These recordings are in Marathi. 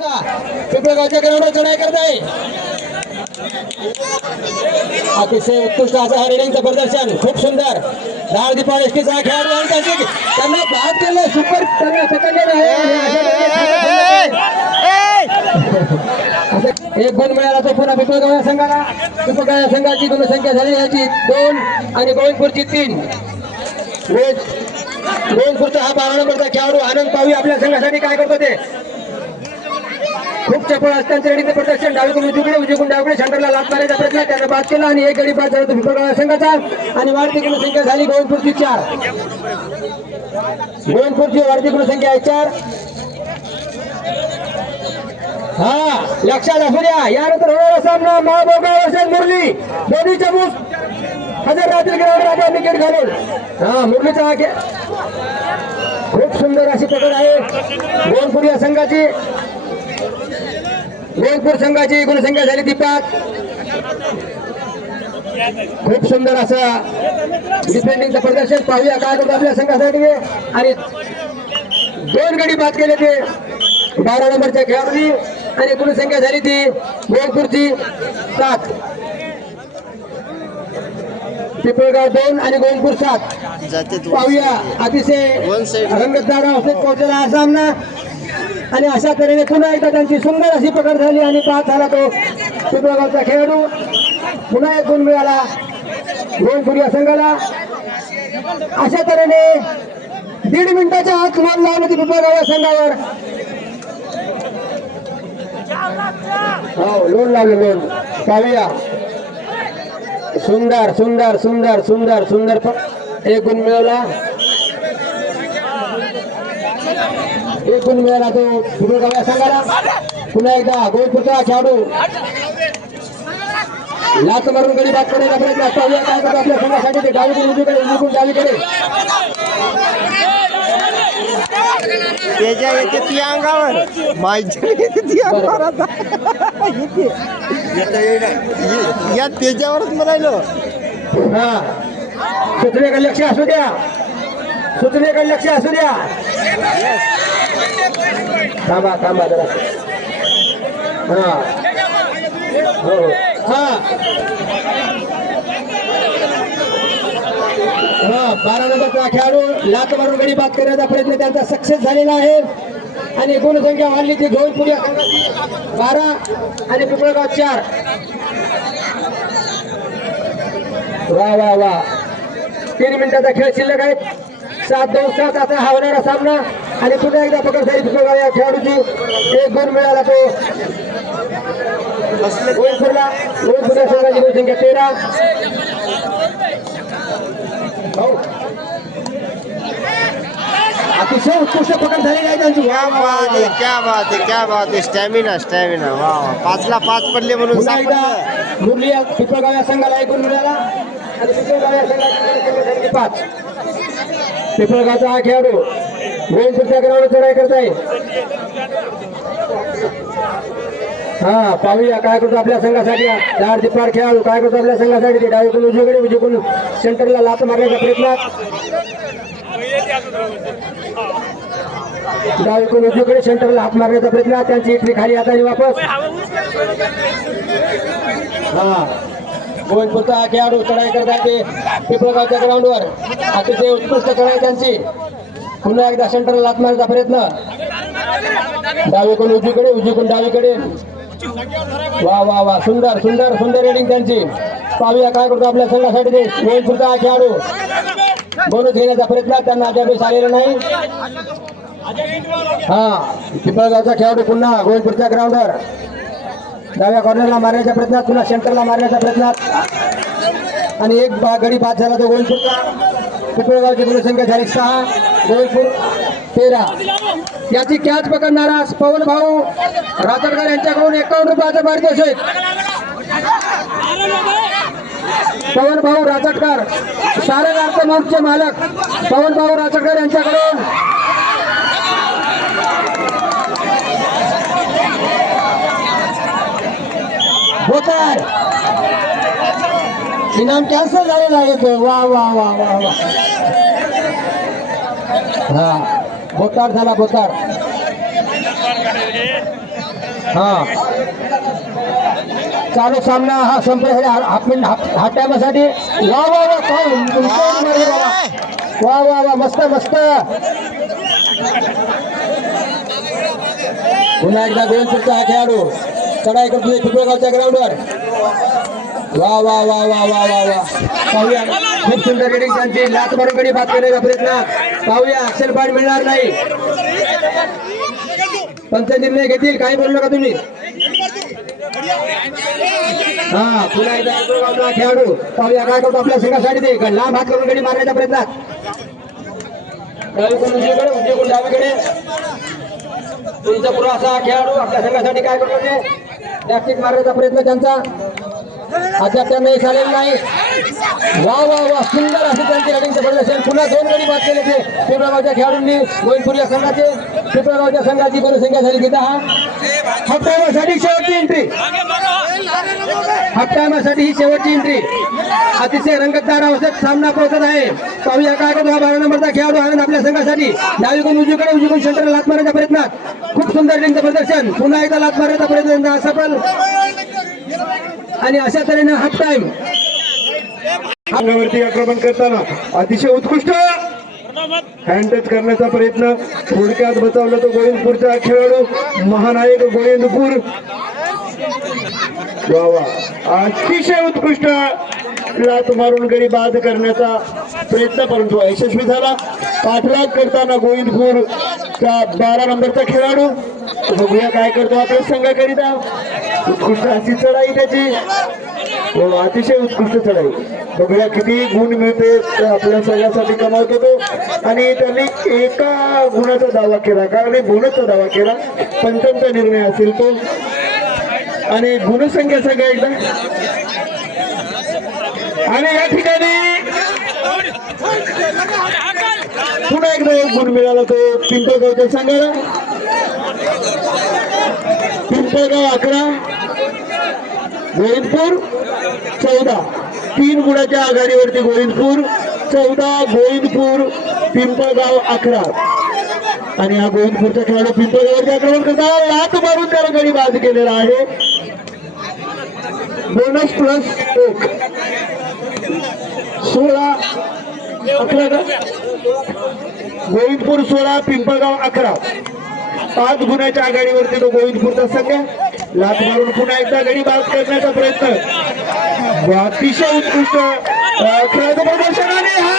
पिंपळगावच्या ग्राउंडवर चढाई करत आहे. अतिशय उत्कृष्ट असं रेडिंगचं प्रदर्शन, खूप सुंदर. धारदीपाळ एसटीचा खेळाडू आणि त्यांना बाद केलं, सुपर त्यांना पकडलेलं आहे. एक गुण मिळाला तो पुन्हा पिंपळगाव संघाला. पिंपळगाव संघाची गुणसंख्या झाली याची 2 आणि गोविंदपूरची 3. गोविंदपूरचा हा 12 नंबरचा खेळाडू आनंद पावी आपल्या संघासाठी काय करतो ते खूप चपळ असताना रेडीचं प्रदर्शन. डावीकडून उजवीकडे डावीकडे सेंटरला लात मारायचा प्रयत्न, त्यानं बाद केला आणि एक गडी बाद झाला तो पिंपळगाव संघाचा. आणि वाढती गुणसंख्या झाली गोविंदपूरची 4. गोविंदपूरची वाढती गुणसंख्या आहे 4. हा लक्षात असू द्या, यानंतर होणारा सामना महाबोगाव वर्सेस मुरली. दोन्हीच्या बूस हजर राहतील ग्राउंड राजा विकेट घालून. हा मुरलीचा हा खूप सुंदर अशी पकड आहे गोविंदपूर या संघाची. गोविंदपूर संघाची गुणसंख्या झाली ती 5. खूप सुंदर असं डिफेंडिंगचं प्रदर्शन. पाहूया काय करतो आपल्या संघासाठी. आणि 2 गडी बाद केले ते 12 नंबरच्या खेळाडूंनी आणि गुणसंख्या झाली ती गोविंदपूरची 7. पिंपळगाव 2 आणि गोविंदपूर 7. पाहूया अतिशय रंगतदार अवस्थेत पोहोचलेला हा सामना. आणि अशा तऱ्हेने पुन्हा एकदा त्यांची सुंदर अशी पकड झाली आणि बाद झाला तो पिंपळगावचा खेळाडू. पुन्हा एक गुण मिळाला गोविंदपूर या संघाला. अशा तऱ्हेने 1.5 मिनिटाच्या आत लोन लावलं ती पिंपळगाव या संघावर. हो लोन लावलं लोन. पाहूया सुंदर सुंदर सुंदर सुंदर सुंदर एक गुण मिळवला. एक गुण मिळाला तो पिंपळगाव या संघाला. पुन्हा एकदा गोविंदपूरचा खेळाडू लात मारून गडी बाद करण्याचा प्रयत्न. पाहूया काय करतो आपल्या संघासाठी ते डावीकडून उजवीकडे उजवीकडून डावीकडे त्याच्या येते ती अंगावर माझ्या येते ती अंगावर. आता या त्याच्यावरच म्हणायलो. हा सूचनेकडे लक्ष असू द्या, सूचनेकडे लक्ष असू द्या. थांबा थांबा जरा. हा हो हा हा 12 नंबरचा खेळाडू लात मारून गडी बाद करण्याचा प्रयत्न त्यांचा सक्सेस झालेला आहे. आणि गुणसंख्या वाढली ती गोविंदपूर या संघाची 12 आणि पिंपळगाव 4. वा वा वा. 3 मिनिटाचा खेळ शिल्लक आहे. 7-2-7 असा हा होणारा सामना. आणि पुन्हा एकदा पकड झाली पिंपळगाव या खेळाडूची. एक गुण मिळाला तो गोविंदपूरला. गोविंदपूर या संघाची गुणसंख्या 13. अतिशय उत्कृष्ट पकड झालेली आहे त्यांची. क्या बात आहे, क्या बात आहे, क्या बात आहे. Stamina stamina. वा 5ला 5 पडले म्हणून मुरली पिंपळगाव या संघाला 1 गुण मिळाला. आणि पिंपळगाव या संघाची 5. पिंपळगावचा हा खेळाडू गोविंदपूरच्या ग्राउंडवर चढाई करत आहे. हा पाहूया काय करतो आपल्या संघासाठी. धारदीपाळ खेळाडू काय करतो आपल्या संघासाठी. ते डावीकडून उजवीकडे उजवीकडून सेंटरला लात मारण्याचा प्रयत्न. डावीकडून उजवीकडे सेंटरला हात मारण्याचा प्रयत्न. त्यांची इटली खाली हाताने वापस. हा गोविंदपूरचा खेळाडू चढाई करत आहे पिंपळगावच्या ग्राउंडवर. अतिशय उत्कृष्ट चढाई त्यांची. पुन्हा एकदा सेंटरला लात मारण्याचा प्रयत्न. डावीकडून उजवीकडे उजवीकडून डावीकडे. वा वा वा सुंदर सुंदर सुंदर रेडिंग त्यांची. पाहूया काय करतो आपल्या संघासाठी ते गोविंदपूरचा खेळाडू. बोनस घेण्याचा प्रयत्न त्यांना अद्याप आलेला नाही. हा पिंपळगावचा खेळाडू पुन्हा गोविंदपूरच्या ग्राउंडवर डाव्या कॉर्नरला मारण्याच्या प्रयत्नात. पुन्हा सेंटरला मारण्याच्या प्रयत्नात. आणि एक गडी बाद झाला तो गोविंदपूरचा. पिंपळगावची गुणसंख्या झाली 6. गोविंदपूर 13. याची कॅच पकडणारा पवन भाऊ राजडकर यांच्याकडून 51 रुपयाचा पारितोषिक. पवन भाऊ राजडकर सारंगार्थ मंचचे मालक पवन भाऊ राजडकर यांच्याकडून होताय. इनाम कॅन्सल झालेला आहे. वा वा वा वा वा. हा बोकार झाला बोकार. हा चालू सामना हा संपण्यासाठी हाफ टायमासाठी वा वा वा काय मारली बाबा. वा वा वा मस्त मस्त. पुन्हा एकदा गोविंदपूरचा हा खेळाडू चढाई करतोय पिंपळगावच्या ग्राउंडवर. वा वा वा वा वा वा वा. पाहूया खूप सुंदर रेडिंग त्यांची. लात मारून गडी बाद करण्याचा प्रयत्न. पाहूया अक्षर पॉईंट मिळणार नाही. पंच निर्णय घेतील काही बोलू नका तुम्ही. हा पुन्हा एकदा पिंपळगावचा खेळाडू पाहूया काय करतो आपल्या संघासाठी. ते लांब हात करून गडी मारण्याच्या प्रयत्नात. डावीकडून उजवीकडून डावीकडे तुमचा पुरा असा खेळाडू आपल्या संघासाठी काय करतो ते बॅककिक मारण्याचा प्रयत्न त्यांचा अद्याप त्यांना झालेला नाही. वा वा वा सुंदर असे त्यांचे रनिंगचे प्रदर्शन. पुन्हा 2 गडी बाद केले ते पिंपळगावच्या खेळाडूंनी. गोविंदपूर या संघाचे पिंपळगावच्या संघाची गुणसंख्या झाली तिथं. हाफ टायमासाठी शेवटची एंट्री. हाफ टायमासाठी ही शेवटची एंट्री. अतिशय रंगतदार अवस्थेत सामना पोहोचत आहे. पाहूया काय करतो हा 12 नंबरचा खेळाडू आनंद आपल्या संघासाठी. डावीकडून उजवीकडून सेंटरला लात मारण्याच्या प्रयत्नात. खूप सुंदर रनिंगचं प्रदर्शन. पुन्हा एकदा लात मारण्याचा प्रयत्न असफल. आणि अशा तऱ्हेने हाफ टाइम अंगावरती आक्रमण करताना अतिशय उत्कृष्ट हँड टच करण्याचा प्रयत्न. थोडक्यात बचावला तो गोविंदपूरचा खेळाडू महानायक गोविंदपूर. वा वा अतिशय उत्कृष्ट लात मारून गडी बाद करण्याचा प्रयत्न परंतु यशस्वी झाला. पाठलाग करताना गोविंदपूरचा 12 नंबरचा खेळाडू. बघूया काय करतो आपल्या संघाकरिता. उत्कृष्ट अशी चढाई त्याची. अतिशय उत्कृष्ट चढाई. बघूया किती गुण मिळते आपल्या संघासाठी कमावतो तो. आणि त्यांनी एका गुणाचा दावा केला कारण बोनसचा दावा केला. पंचांचा निर्णय असेल तो. आणि गुणसंख्या सगळ्या एकदा. आणि या ठिकाणी पुन्हा एकदा एक गुण मिळाला तो पिंपळगावच्या संघाला. पिंपळगाव 11 गोविंदपूर 14. 3 गुणाच्या आघाडीवरती गोविंदपूर 14 गोविंदपूर पिंपळगाव 11. आणि हा गोविंदपूरचा खेळाडू पिंपळगाववरती आक्रमण करता लात मारून त्याला गडी बाद केलेला आहे. Bonus plus 1 16 11 Govindpur 16 Pimpalgaon 11. 5 गुणाच्या आघाडीवरती तो गोविंदपूरचा संघ. लात मारून पुन्हा एकदा गडी बाद करण्याचा प्रयत्न. अतिशय उत्कृष्ट खेळाचं प्रदर्शन. आणि हा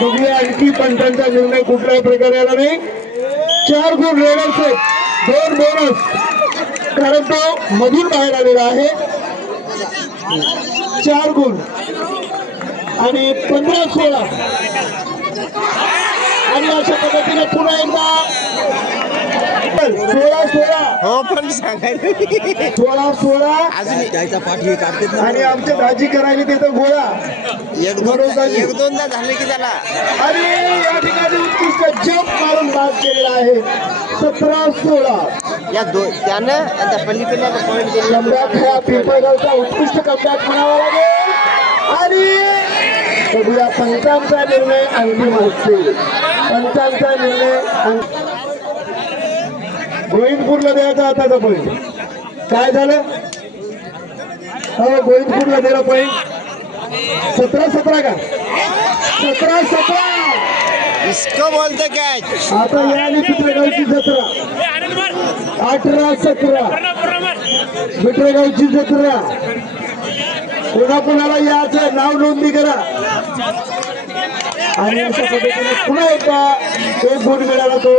बघूया आणखी पंचांचा निर्णय कुठल्याही प्रकारे आला नाही. 4 गुण रेडरचे 2 बोनस कारण तो मधून बाहेर आलेला आहे. 4 गुण आणि 15-16. आणि अशा पद्धतीने पुन्हा एकदा 16-16 हो पण सांगायला 16-16. आणि आमच्या भाजी करायला तिथं गोळा एक दोनदा झाले की त्याला. आणि या ठिकाणी उत्कृष्ट जम्प मारून बाद केलेला आहे. 17-16 या त्यानं आणि त्या पलीकडल्या पॉईंट कमबॅक हा पिंपळगावचा उत्कृष्ट कमबॅक म्हणावा लागेल. आणि बघूया पंचांचा निर्णय अंतिम असते. पंचांचा निर्णय गोविंदपूरला द्यायचा आताचा पॉईंट. काय झालं. गोविंदपूरला दिला पॉईंट. 17-17 का 17-17. इसको बोलते काय. आता याने पिंपळगावची जत्रा. 18-17 पिंपळगावची जत्रा. कोणाकोणाला याचं नाव नोंदणी करा. आणि अशा पद्धतीने पुन्हा एकदा 1 गुण मिळाला तो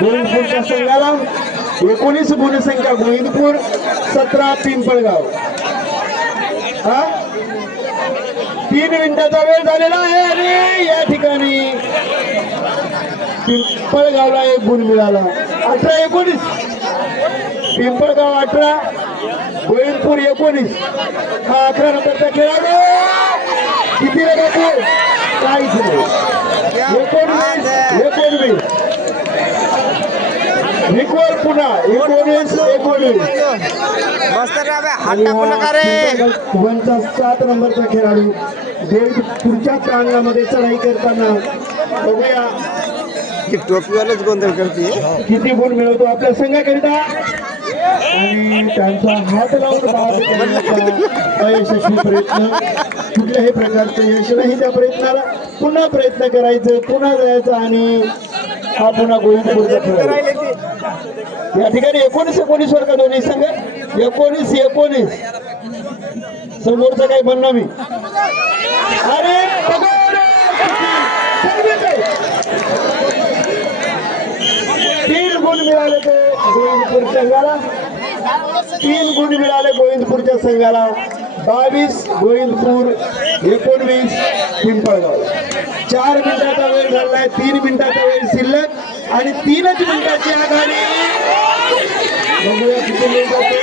गोविंदपूरच्या संघाला. 19 गुणसंख्या गोविंदपूर 17 पिंपळगाव. 3 मिनिटाचा वेळ झालेला आहे. आणि या ठिकाणी पिंपळगावला 1 गुण मिळाला. 18-19 पिंपळगाव 18 गोविंदपूर 19. हा 11 नंबरचा खेळाडू. किती रे बापू. काहीच नाही. 19 इक्वल पुन्हा 19 मस्त हात टाकू नका रे. 7 नंबरचा खेळाडू देव पुढच्या प्रांगणामध्ये चढाई करताना बघूया टोपीवालाच गोंधळ करते. किती गुण मिळवतो आपल्या संघाकरिता आणि त्यांचा हात लावून बाद करण्याचा अयशस्वी प्रयत्न. कुठल्याही प्रकारचं यश नाही त्या प्रयत्नाला. पुन्हा प्रयत्न करायचं, पुन्हा जायचं आणि हा पुन्हा गोविंदपूरचा खेळ. या ठिकाणी 19-19 वर का दोन्ही संघ 19-19 समोरचं काही म्हणणं मी अरे 3 गुण मिळाले ते गोविंदपूर संघाला. 3 गुण मिळाले गोविंदपूरच्या संघाला. 22 गोविंदपूर 19 पिंपळगाव. 4 मिनिटाचा वेळ झालाय. 3 मिनिटाचा वेळ शिल्लक आणि 3च मिनिटाची आघाडी. बघूया किती मिनिटाचे.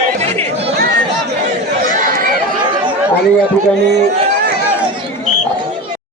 आणि या ठिकाणी